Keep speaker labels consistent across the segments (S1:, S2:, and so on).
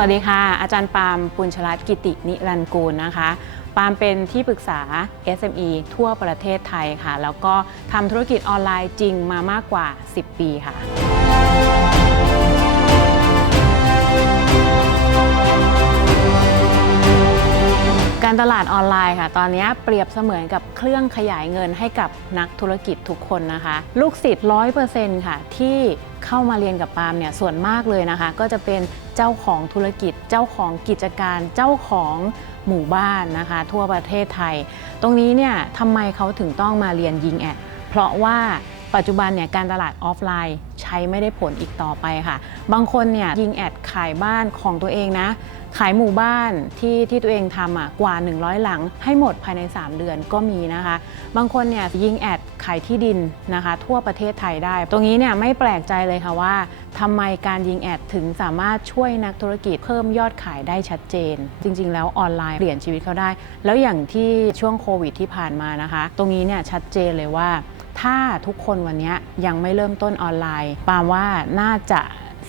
S1: วัสดีค่ะ อาจารย์ปาล์มปุญชลัตกิตินิรันกูลนะคะ ปาล์มเป็นที่ปรึกษา SME ทั่วประเทศไทยค่ะ แล้วก็ทำธุรกิจออนไลน์จริงมามากกว่า 10 ปีค่ะ การตลาดออนไลน์ค่ะ ตอนนี้เปรียบเสมือนกับเครื่องขยายเงินให้กับนักธุรกิจทุกคนนะคะ ลูกศิษย์ร้อยเปอร์เซ็นต์ค่ะ ที่เข้ามาเรียนกับปาล์มเนี่ยส่วนมากเลยนะคะ ก็จะเป็นเจ้าของธุรกิจ เจ้าของกิจการเจ้าของหมู่บ้านนะคะ ทั่วประเทศไทย ตรงนี้เนี่ยทำไมเขาถึงต้องมาเรียนยิงแอดเพราะว่า ปัจจุบันเนี่ยการตลาดออฟไลน์ใช้ไม่ได้ผลอีกต่อไปค่ะ บางคนเนี่ยยิงแอดขายบ้านของตัวเองนะ ขายหมู่บ้านที่ที่ตัวเองทำอะกว่า 100 หลัง ให้หมดภายใน 3 เดือนก็มีนะคะ บางคนเนี่ยยิงแอดขายที่ดินนะคะ ทั่วประเทศไทยได้ ตรงนี้เนี่ยไม่แปลกใจเลยค่ะว่าทำไมการยิงแอดถึงสามารถช่วยนักธุรกิจเพิ่มยอดขายได้ชัดเจน จริง ๆ แล้วออนไลน์เปลี่ยนชีวิตเขาได้ แล้วอย่างที่ช่วงโควิดที่ผ่านมานะคะ ตรงนี้เนี่ยชัดเจนเลยว่า ถ้าทุกคนวันนี้ยังไม่เริ่มต้นออนไลน์ ปามว่าน่าจะ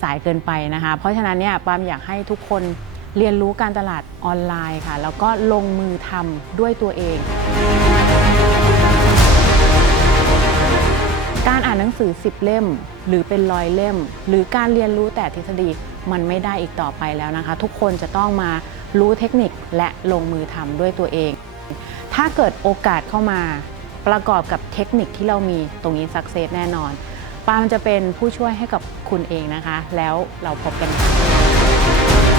S1: สายเกินไปนะคะ เพราะฉะนั้นเนี่ยปามอยากให้ทุกคนเรียนรู้การตลาดออนไลน์ค่ะ แล้วก็ลงมือทำด้วยตัวเอง การอ่านหนังสือ 10 เล่ม หรือเป็นร้อยเล่ม หรือการเรียนรู้แต่ทฤษฎีมันไม่ได้อีกต่อไปแล้วนะคะ ทุกคนจะต้องมารู้เทคนิคและลงมือทำด้วยตัวเอง ถ้าเกิดโอกาสเข้ามา ประกอบกับเทคนิคที่เรามีตรงนี้สักเซสแน่นอนปาล์มจะเป็นผู้ช่วยให้กับคุณเองนะคะ แล้วเราพบกันค่ะ